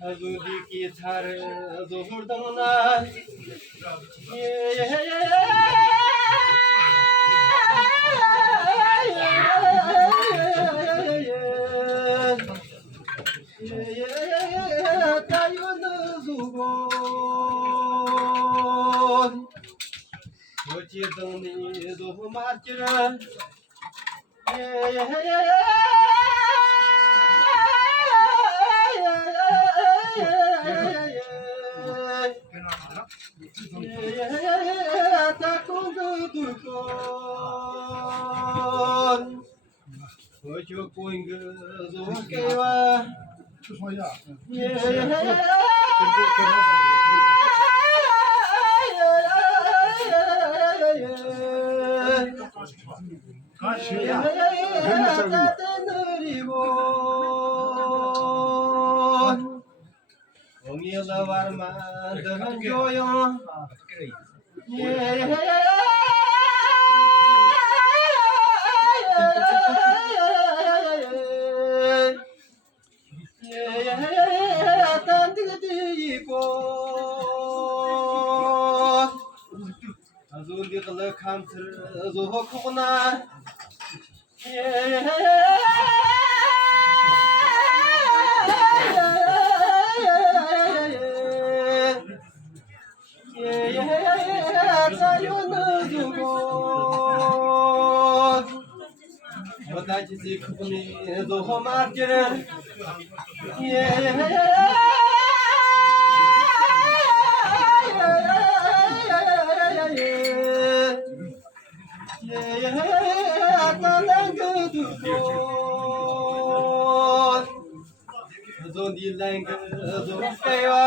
Azudi gitar zuhurdamına Tayunu zugon Hocedani zuhumatira Ojo kuinga zo kewa Ongila varma dengan joyo Azul di kelak hamster zuhuk kena बताइए से खुपनी दो हमार जरे Zo di lang zo kaya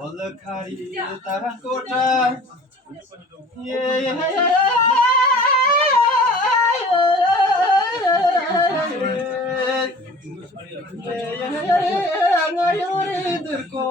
Olakari takota Ngayuri dirko